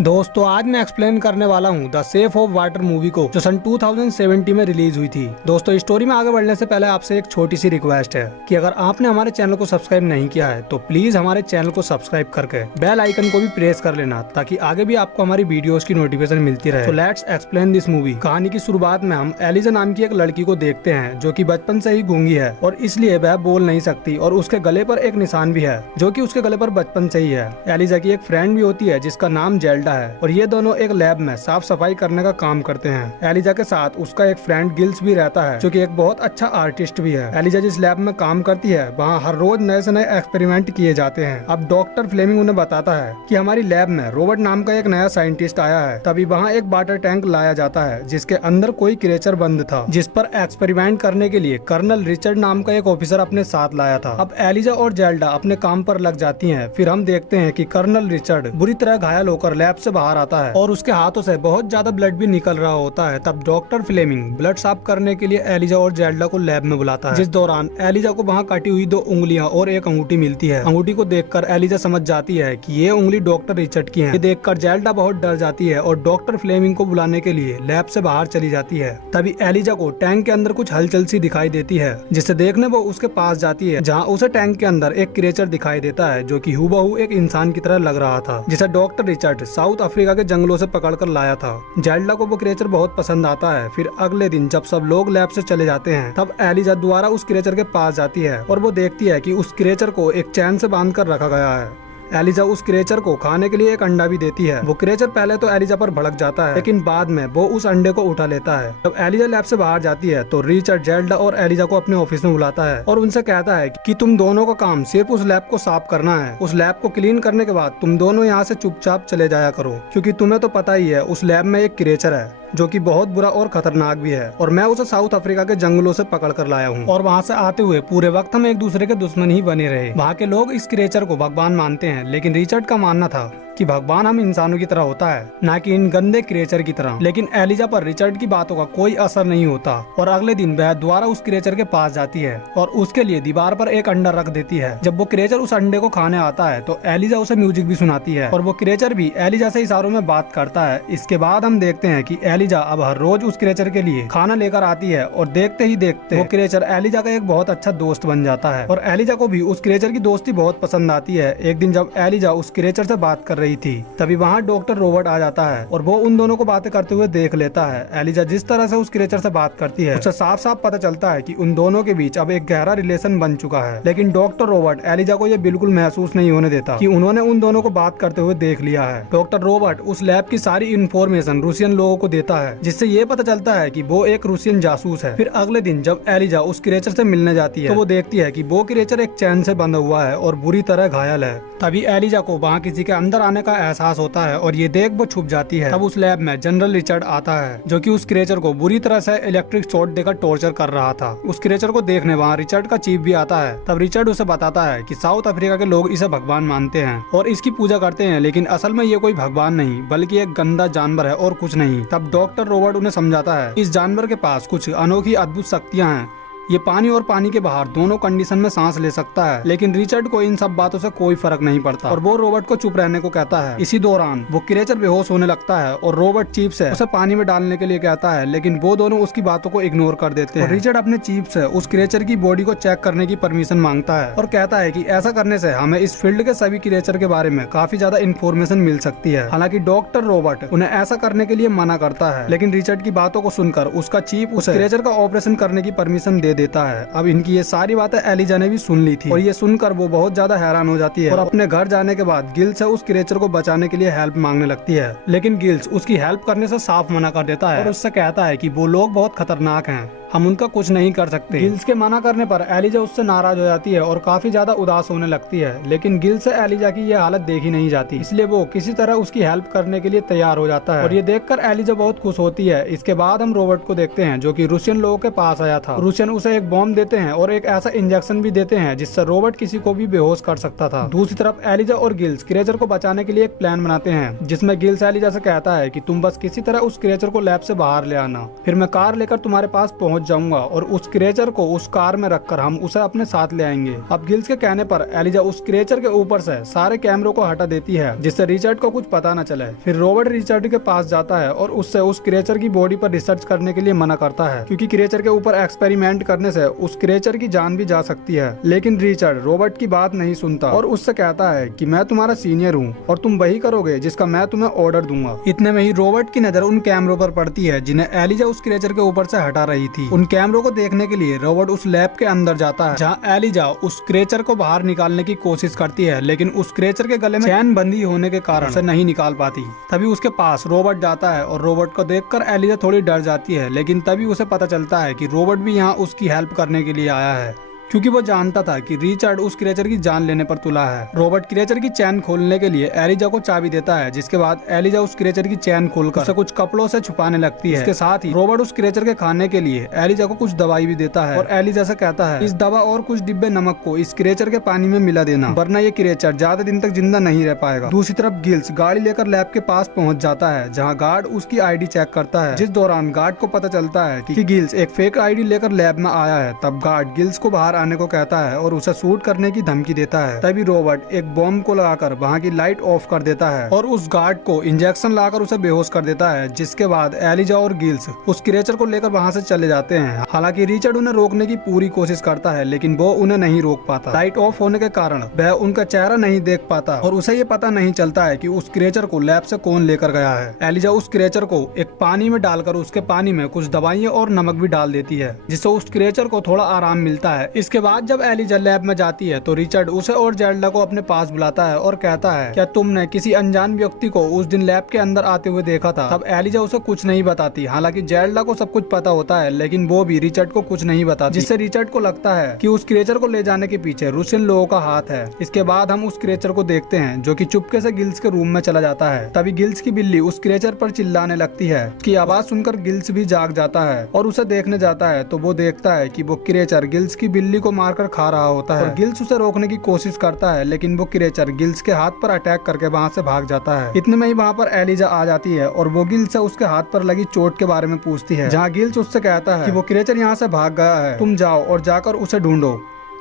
दोस्तों आज मैं एक्सप्लेन करने वाला हूँ the shape of water movie को, जो सन 2017 में रिलीज हुई थी। दोस्तों स्टोरी में आगे बढ़ने से पहले आपसे एक छोटी सी रिक्वेस्ट है कि अगर आपने हमारे चैनल को सब्सक्राइब नहीं किया है तो प्लीज हमारे चैनल को सब्सक्राइब करके बेल आइकन को भी प्रेस कर लेना, ताकि आगे भी आपको हमारी वीडियोस की नोटिफिकेशन मिलती रहे। तो लेट्स एक्सप्लेन दिस मूवी। कहानी की शुरुआत में हम एलिजा नाम की एक लड़की को देखते हैं जो की बचपन से ही गूंगी है और इसलिए वह बोल नहीं सकती, और उसके गले पर एक निशान भी है जो की उसके गले पर बचपन से ही है। एलिजा की एक फ्रेंड भी होती है जिसका नाम जेल्डा है, और ये दोनों एक लैब में साफ सफाई करने का काम करते हैं। एलिजा के साथ उसका एक फ्रेंड गिल्स भी रहता है जो कि एक बहुत अच्छा आर्टिस्ट भी है। एलिजा जिस लैब में काम करती है वहाँ हर रोज नए से नए एक्सपेरिमेंट किए जाते हैं। अब डॉक्टर फ्लेमिंग उन्हें बताता है कि हमारी लैब में रॉबर्ट नाम का एक नया साइंटिस्ट आया है। तभी वहाँ एक वाटर टैंक लाया जाता है जिसके अंदर कोई क्रिएचर बंद था, जिस पर एक्सपेरिमेंट करने के लिए कर्नल रिचर्ड नाम का एक ऑफिसर अपने साथ लाया था। अब एलिजा और जेल्डा अपने काम पर लग जाती है। फिर हम देखते हैं कि कर्नल रिचर्ड बुरी तरह घायल होकर लैब से बाहर आता है और उसके हाथों से बहुत ज्यादा ब्लड भी निकल रहा होता है। तब डॉक्टर फ्लेमिंग ब्लड साफ करने के लिए एलिजा और जेल्डा को लैब में बुलाता है, जिस दौरान एलिजा को वहाँ कटी हुई 2 उंगलियां और एक अंगूठी मिलती है। अंगूठी को देखकर एलिजा समझ जाती है कि ये उंगली डॉक्टर रिचर्ड की है। ये देखकर जेल्डा बहुत डर जाती है और डॉक्टर फ्लेमिंग को बुलाने के लिए लैब से बाहर चली जाती है। तभी एलिजा को टैंक के अंदर कुछ हलचल सी दिखाई देती है, जिसे देखने वो उसके पास जाती है, जहाँ उसे टैंक के अंदर एक क्रिएचर दिखाई देता है जो कि हूबहू एक इंसान की तरह लग रहा था, जिसे डॉक्टर रिचर्ड साउथ अफ्रीका के जंगलों से पकड़ कर लाया था। जेल्डा को वो क्रिएचर बहुत पसंद आता है। फिर अगले दिन जब सब लोग लैब से चले जाते हैं तब एलिजा दोबारा उस क्रिएचर के पास जाती है और वो देखती है कि उस क्रिएचर को एक चैन से बांध कर रखा गया है। एलिजा उस क्रिएचर को खाने के लिए एक अंडा भी देती है। वो क्रिएचर पहले तो एलिजा पर भड़क जाता है, लेकिन बाद में वो उस अंडे को उठा लेता है। जब एलिजा लैब से बाहर जाती है तो रिचर्ड जेल्डा और एलिजा को अपने ऑफिस में बुलाता है और उनसे कहता है कि तुम दोनों का काम सिर्फ उस लैब को साफ करना है। उस लैब को क्लीन करने के बाद तुम दोनों यहाँ से चुपचाप चले जाया करो, क्योंकि तुम्हें तो पता ही है उस लैब में एक क्रिएचर है जो कि बहुत बुरा और खतरनाक भी है, और मैं उसे साउथ अफ्रीका के जंगलों से पकड़ कर लाया हूँ। और वहाँ से आते हुए पूरे वक्त हम एक दूसरे के दुश्मन ही बने रहे। वहाँ के लोग इस क्रिएचर को भगवान मानते हैं, लेकिन रिचर्ड का मानना था कि भगवान हम इंसानों की तरह होता है, ना कि इन गंदे क्रिएचर की तरह। लेकिन एलिजा पर रिचर्ड की बातों का कोई असर नहीं होता और अगले दिन वह दोबारा उस क्रिएचर के पास जाती है और उसके लिए दीवार पर एक अंडा रख देती है। जब वो क्रिएचर उस अंडे को खाने आता है तो एलिजा उसे म्यूजिक भी सुनाती है और वो क्रिएचर भी एलिजा से इशारों में बात करता है। इसके बाद हम देखते हैं कि एलिजा अब हर रोज उस क्रिएचर के लिए खाना लेकर आती है और देखते ही देखते वो क्रिएचर एलिजा का एक बहुत अच्छा दोस्त बन जाता है और एलिजा को भी उस क्रिएचर की दोस्ती बहुत पसंद आती है। एक दिन जब एलिजा उस क्रिएचर से बात कर रही थी तभी वहाँ डॉक्टर रॉबर्ट आ जाता है और वो उन दोनों को बातें करते हुए देख लेता है। एलिजा जिस तरह से उस क्रिएचर से बात करती है उससे साफ साफ पता चलता है कि उन दोनों के बीच अब एक गहरा रिलेशन बन चुका है। लेकिन डॉक्टर रॉबर्ट एलिजा को ये बिल्कुल महसूस नहीं होने देता कि उन्होंने उन दोनों को बात करते हुए देख लिया है। डॉक्टर रॉबर्ट उस लैब की सारी इंफॉर्मेशन रूसियन लोगों को देता है, जिससे ये पता चलता है कि वो एक रूसियन जासूस है। फिर अगले दिन जब एलिजा उस क्रिएचर से मिलने जाती है तो वो देखती है कि वो क्रिएचर एक चैन से बंधा हुआ है और बुरी तरह घायल है। तभी एलिजा को वहाँ किसी के अंदर आने का एहसास होता है और ये देख वो छुप जाती है। तब उस लैब में जनरल रिचर्ड आता है जो कि उस क्रिएचर को बुरी तरह से इलेक्ट्रिक शॉट देकर टॉर्चर कर रहा था। उस क्रिएचर को देखने वहाँ रिचर्ड का चीफ भी आता है। तब रिचर्ड उसे बताता है कि साउथ अफ्रीका के लोग इसे भगवान मानते हैं और इसकी पूजा करते हैं, लेकिन असल में ये कोई भगवान नहीं बल्कि एक गंदा जानवर है और कुछ नहीं। तब डॉक्टर रॉबर्ट उन्हें समझाता है इस जानवर के पास कुछ अनोखी अद्भुत शक्तियाँ हैं। ये पानी और पानी के बाहर दोनों कंडीशन में सांस ले सकता है। लेकिन रिचर्ड को इन सब बातों से कोई फर्क नहीं पड़ता और वो रॉबर्ट को चुप रहने को कहता है। इसी दौरान वो क्रिएचर बेहोश होने लगता है और रॉबर्ट चीफ से उसे पानी में डालने के लिए कहता है, लेकिन वो दोनों उसकी बातों को इग्नोर कर देते हैं। रिचर्ड अपने चीफ से उस क्रिएचर की बॉडी को चेक करने की परमिशन मांगता है और कहता है कि ऐसा करने से हमें इस फील्ड के सभी क्रिएचर के बारे में काफी ज्यादा इन्फॉर्मेशन मिल सकती है। हालांकि डॉक्टर रॉबर्ट उन्हें ऐसा करने के लिए मना करता है, लेकिन रिचर्ड की बातों को सुनकर उसका चीफ उस क्रिएचर का ऑपरेशन करने की परमिशन दे देता है। अब इनकी ये सारी बातें एलिजा ने भी सुन ली थी और ये सुनकर वो बहुत ज्यादा हैरान हो जाती है और अपने घर जाने के बाद गिल्स से उस क्रिएचर को बचाने के लिए हेल्प मांगने लगती है। लेकिन गिल्स उसकी हेल्प करने से साफ मना कर देता है और उससे कहता है कि वो लोग बहुत खतरनाक हैं, हम उनका कुछ नहीं कर सकते। गिल्स के मना करने पर एलिजा उससे नाराज हो जाती है और काफी ज्यादा उदास होने लगती है। लेकिन गिल्स से एलिजा की ये हालत देखी नहीं जाती, इसलिए वो किसी तरह उसकी हेल्प करने के लिए तैयार हो जाता है और ये देखकर एलिजा बहुत खुश होती है। इसके बाद हम रॉबर्ट को देखते हैं जो कि रूसियन लोगों के पास आया था। रूसियन उसे एक बॉम्ब देते हैं और एक ऐसा इंजेक्शन भी देते हैं जिससे रोबोट किसी को भी बेहोश कर सकता था। दूसरी तरफ एलिजा और गिल्स क्रिएचर को बचाने के लिए एक प्लान बनाते हैं, जिसमें गिल्स एलिजा से कहता है कि तुम बस किसी तरह उस क्रिएचर को लैब से बाहर ले आना, फिर मैं कार लेकर तुम्हारे पास पहुंच जाऊंगा और उस क्रिएचर को उस कार में रखकर हम उसे अपने साथ ले आएंगे। अब गिल्स के कहने पर एलिजा उस क्रिएचर के ऊपर से सारे कैमरों को हटा देती है, जिससे रिचर्ड को कुछ पता न चले। फिर रोबोट रिचर्ड के पास जाता है और उससे उस क्रिएचर की बॉडी पर रिसर्च करने के लिए मना करता है, क्योंकि क्रिएचर के ऊपर एक्सपेरिमेंट करने से उस क्रिएचर की जान भी जा सकती है। लेकिन रिचर्ड रोबोट की बात नहीं सुनता और उससे कहता है कि मैं तुम्हारा सीनियर हूँ और तुम वही करोगे जिसका मैं तुम्हें ऑर्डर दूंगा। इतने में ही रोबोट की नजर उन कैमरों पर पड़ती है जिन्हें एलिजा उस क्रिएचर के ऊपर से हटा रही थी। उन कैमरों को देखने के लिए रोबोट उस लैब के अंदर जाता है, जहाँ एलिजा उस क्रिएचर को बाहर निकालने की कोशिश करती है, लेकिन उस क्रिएचर के गले में चैन बंदी होने के कारण उसे नहीं निकाल पाती। तभी उसके पास रोबोट जाता है और रोबोट को देखकर एलिजा थोड़ी डर जाती है, लेकिन तभी उसे पता चलता है कि रोबोट भी यहाँ उसकी हेल्प करने के लिए आया है, क्योंकि वो जानता था कि रिचर्ड उस क्रिएचर की जान लेने पर तुला है। रोबोट क्रिएचर की चैन खोलने के लिए एलिजा को चाबी देता है, जिसके बाद एलिजा उस क्रिएचर की चैन खोलकर उसे कुछ कपड़ों से छुपाने लगती है। इसके साथ ही रोबोट उस क्रिएचर के खाने के लिए एलिजा को कुछ दवाई भी देता है और एलिजा से कहता है इस दवा और कुछ डिब्बे नमक को इस क्रिएचर के पानी में मिला देना, वरना ये क्रिएचर ज्यादा दिन तक जिंदा नहीं रह पाएगा। दूसरी तरफ गिल्स गाड़ी लेकर लैब के पास पहुंच जाता है, जहाँ गार्ड उसकी ID चेक करता है, जिस दौरान गार्ड को पता चलता है कि गिल्स एक फेक ID लेकर लैब में आया है। तब गार्ड गिल्स को बाहर आने को कहता है और उसे शूट करने की धमकी देता है। तभी रोबोट एक बॉम्ब को लगाकर वहाँ की लाइट ऑफ कर देता है और उस गार्ड को इंजेक्शन लाकर उसे बेहोश कर देता है, जिसके बाद एलिजा और गिल्स उस क्रिएचर को लेकर वहाँ से चले जाते हैं। हालांकि रिचर्ड उन्हें रोकने की पूरी कोशिश करता है, लेकिन वो उन्हें नहीं रोक पाता। लाइट ऑफ होने के कारण वह उनका चेहरा नहीं देख पाता और उसे ये पता नहीं चलता है कि उस क्रिएचर को लैब से कौन लेकर गया है। एलिजा उस क्रिएचर को एक पानी में डालकर उसके पानी में कुछ दवाइयाँ और नमक भी डाल देती है, जिससे उस क्रिएचर को थोड़ा आराम मिलता है। इसके बाद जब एलिजा लैब में जाती है तो रिचर्ड उसे और जेल्डा को अपने पास बुलाता है और कहता है क्या तुमने किसी अनजान व्यक्ति को उस दिन लैब के अंदर आते हुए देखा था? तब एलिजा उसे कुछ नहीं बताती। हालांकि जेल्डा को सब कुछ पता होता है, लेकिन वो भी रिचर्ड को कुछ नहीं बताती, जिससे रिचर्ड को लगता है कि उस क्रिएचर को ले जाने के पीछे रूसियन लोगों का हाथ है। इसके बाद हम उस क्रिएचर को देखते हैं जो कि चुपके से गिल्स के रूम में चला जाता है। तभी गिल्स की बिल्ली उस क्रिएचर पर चिल्लाने लगती है। उसकी आवाज सुनकर गिल्स भी जाग जाता है और उसे देखने जाता है तो वो देखता है कि वो क्रिएचर गिल्स की बिल्ली को मारकर खा रहा होता है और गिल्स उसे रोकने की कोशिश करता है, लेकिन वो क्रिएचर गिल्स के हाथ पर अटैक करके वहाँ से भाग जाता है। इतने में ही वहाँ पर एलिजा आ जाती है और वो गिल्स से उसके हाथ पर लगी चोट के बारे में पूछती है, जहाँ गिल्स उससे कहता है कि वो क्रिएचर यहाँ से भाग गया है, तुम जाओ और जाकर उसे ढूंढो,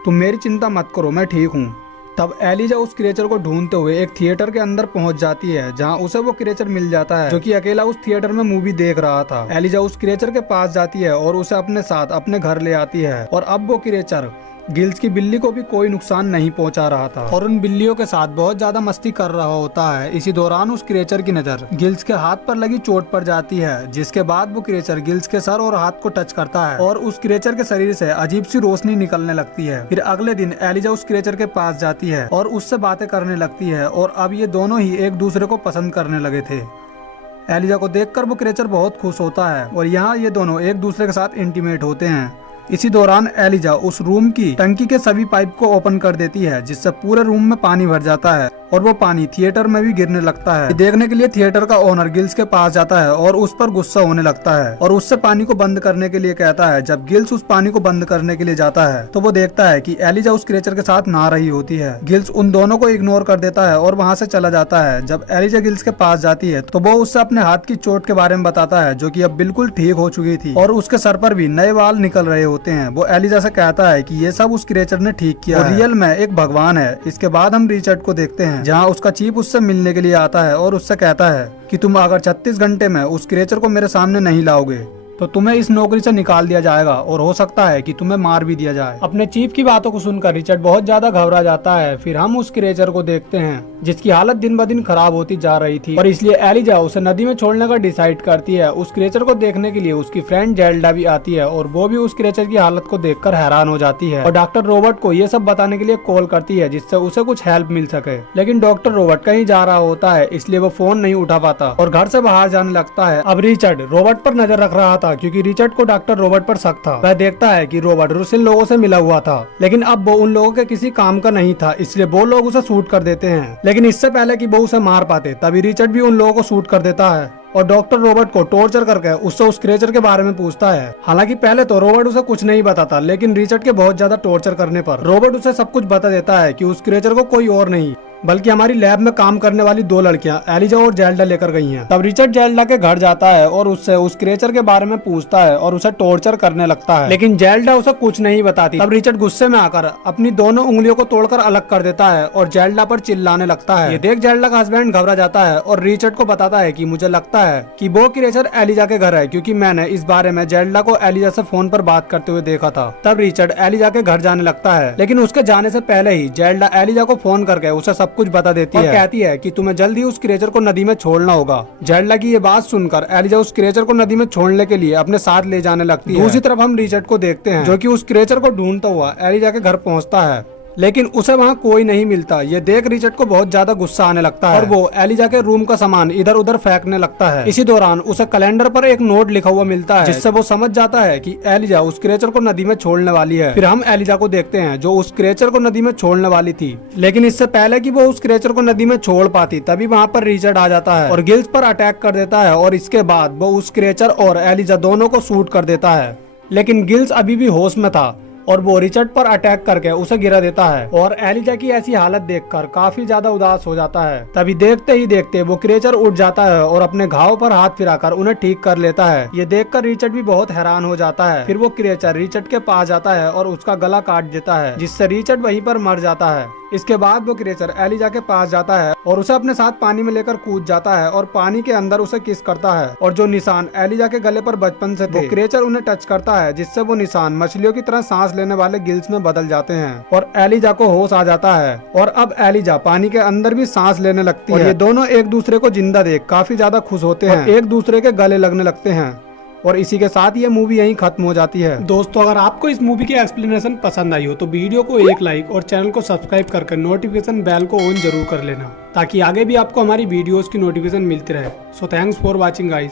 तुम मेरी चिंता मत करो, मैं ठीक हूँ। तब एलिजा उस क्रिएचर को ढूंढते हुए एक थिएटर के अंदर पहुंच जाती है, जहां उसे वो क्रिएचर मिल जाता है जो कि अकेला उस थिएटर में मूवी देख रहा था। एलिजा उस क्रिएचर के पास जाती है और उसे अपने साथ अपने घर ले आती है और अब वो क्रिएचर गिल्स की बिल्ली को भी कोई नुकसान नहीं पहुंचा रहा था और उन बिल्लियों के साथ बहुत ज्यादा मस्ती कर रहा होता है। इसी दौरान उस क्रिएचर की नजर गिल्स के हाथ पर लगी चोट पर जाती है, जिसके बाद वो क्रिएचर गिल्स के सर और हाथ को टच करता है और उस क्रिएचर के शरीर से अजीब सी रोशनी निकलने लगती है। फिर अगले दिन एलिजा उस क्रिएचर के पास जाती है और उससे बातें करने लगती है और अब ये दोनों ही एक दूसरे को पसंद करने लगे थे। एलिजा को देखकर वो क्रिएचर बहुत खुश होता है और यहाँ ये दोनों एक दूसरे के साथ इंटीमेट होते हैं। इसी दौरान एलिजा उस रूम की टंकी के सभी पाइप को ओपन कर देती है, जिससे पूरे रूम में पानी भर जाता है और वो पानी थिएटर में भी गिरने लगता है। देखने के लिए थिएटर का ओनर गिल्स के पास जाता है और उस पर गुस्सा होने लगता है और उससे पानी को बंद करने के लिए कहता है। जब गिल्स उस पानी को बंद करने के लिए जाता है तो वो देखता है कि एलिजा उस क्रिएचर के साथ नहा रही होती है। गिल्स उन दोनों को इग्नोर कर देता है और वहाँ से चला जाता है। जब एलिजा गिल्स के पास जाती है तो वो उससे अपने हाथ की चोट के बारे में बताता है, जो कि अब बिल्कुल ठीक हो चुकी थी और उसके सर पर भी नए बाल निकल रहे होते हैं। वो एलिजा से कहता है कि ये सब उस क्रिएचर ने ठीक किया और रियल में एक भगवान है। इसके बाद हम रिचर्ड को देखते हैं, जहाँ उसका चीफ उससे मिलने के लिए आता है और उससे कहता है कि तुम अगर 36 घंटे में उस क्रिएचर को मेरे सामने नहीं लाओगे तो तुम्हें इस नौकरी से निकाल दिया जाएगा और हो सकता है कि तुम्हें मार भी दिया जाए। अपने चीफ की बातों को सुनकर रिचर्ड बहुत ज्यादा घबरा जाता है। फिर हम उस क्रिएचर को देखते हैं जिसकी हालत दिन ब दिन खराब होती जा रही थी और इसलिए एलिजा उसे नदी में छोड़ने का डिसाइड करती है। उस क्रिएचर को देखने के लिए उसकी फ्रेंड जेल्डा भी आती है और वो भी उस क्रिएचर की हालत को देखकर हैरान हो जाती है और डॉक्टर रॉबर्ट को ये सब बताने के लिए कॉल करती है, जिससे उसे कुछ हेल्प मिल सके। लेकिन डॉक्टर रॉबर्ट कहीं जा रहा होता है, इसलिए वो फोन नहीं उठा पाता और घर से बाहर जाने लगता है। अब रिचर्ड रॉबर्ट पर नजर रख रहा था क्योंकि रिचर्ड को डॉक्टर रॉबर्ट पर शक था। वह देखता है कि रॉबर्ट रूसियन लोगों से मिला हुआ था, लेकिन अब वो उन लोगों के किसी काम का नहीं था, इसलिए वो लोग उसे शूट कर देते हैं। लेकिन इससे पहले कि वो उसे मार पाते तभी रिचर्ड भी उन लोगों को शूट कर देता है। और डॉक्टर रॉबर्ट को टॉर्चर करके उससे उस क्रिएचर के बारे में पूछता है। हालांकि पहले तो रॉबर्ट उसे कुछ नहीं बताता, लेकिन रिचर्ड के बहुत ज्यादा टॉर्चर करने पर रॉबर्ट उसे सब कुछ बता देता है कि उस क्रिएचर को कोई और नहीं बल्कि हमारी लैब में काम करने वाली 2 लड़कियां एलिजा और जेल्डा लेकर गई हैं। तब रिचर्ड जेल्डा के घर जाता है और उससे उस क्रिएचर के बारे में पूछता है और उसे टॉर्चर करने लगता है, लेकिन जेल्डा उसे कुछ नहीं बताती। तब रिचर्ड गुस्से में आकर अपनी दोनों उंगलियों को तोड़कर अलग कर देता है और जेल्डा पर चिल्लाने लगता है। ये देख जेल्डा का हस्बैंड घबरा जाता है और रिचर्ड को बताता है कि मुझे लगता है कि वो क्रिएचर एलिजा के घर है, क्योंकि मैंने इस बारे में जेल्डा को एलिजा से फोन पर बात करते हुए देखा था। तब रिचर्ड एलिजा के घर जाने लगता है, लेकिन उसके जाने से पहले ही जेल्डा एलिजा को फोन करके उसे सब कुछ बता देती है। कहती है कि तुम्हें जल्द ही उस क्रिएचर को नदी में छोड़ना होगा। जेल्डा की ये बात सुनकर एलिजा उस क्रिएचर को नदी में छोड़ने के लिए अपने साथ ले जाने लगती है। दूसरी तरफ हम रिचर्ड को देखते हैं जो कि उस क्रिएचर को ढूंढता हुआ एलिजा के घर पहुंचता है, लेकिन उसे वहाँ कोई नहीं मिलता। ये देख रिचर्ड को बहुत ज्यादा गुस्सा आने लगता है और वो एलिजा के रूम का सामान इधर उधर फेंकने लगता है। इसी दौरान उसे कैलेंडर पर एक नोट लिखा हुआ मिलता है, जिससे वो समझ जाता है कि एलिजा उस क्रिएचर को नदी में छोड़ने वाली है। फिर हम एलिजा को देखते हैं जो उस क्रिएचर को नदी में छोड़ने वाली थी, लेकिन इससे पहले कि वो उस क्रिएचर को नदी में छोड़ पाती तभी वहाँ पर रिचर्ड आ जाता है और गिल्स पर अटैक कर देता है और इसके बाद वो उस क्रिएचर और एलिजा दोनों को शूट कर देता है। लेकिन गिल्स अभी भी होश में था और वो रिचर्ड पर अटैक करके उसे गिरा देता है और एलिजा की ऐसी हालत देखकर काफी ज्यादा उदास हो जाता है। तभी देखते ही देखते वो क्रिएचर उठ जाता है और अपने घाव पर हाथ फिराकर उन्हें ठीक कर लेता है। ये देखकर रिचर्ड भी बहुत हैरान हो जाता है। फिर वो क्रिएचर रिचर्ड के पास जाता है और उसका गला काट देता है, जिससे रिचर्ड वहीं पर मर जाता है। इसके बाद वो क्रिएचर एलिजा के पास जाता है और उसे अपने साथ पानी में लेकर कूद जाता है और पानी के अंदर उसे किस करता है और जो निशान एलिजा के गले पर बचपन से थे वो क्रिएचर उन्हें टच करता है, जिससे वो निशान मछलियों की तरह सांस लेने वाले गिल्स में बदल जाते हैं और एलिजा को होश आ जाता है और अब एलिजा पानी के अंदर भी सांस लेने लगती है। ये दोनों एक दूसरे को जिंदा देख काफी ज्यादा खुश होते हैं, एक दूसरे के गले लगने लगते हैं और इसी के साथ ये मूवी यहीं खत्म हो जाती है। दोस्तों, अगर आपको इस मूवी की एक्सप्लेनेशन पसंद आई हो तो वीडियो को एक लाइक और चैनल को सब्सक्राइब करके नोटिफिकेशन बेल को ऑन जरूर कर लेना, ताकि आगे भी आपको हमारी वीडियोस की नोटिफिकेशन मिलती रहे। So thanks for watching guys.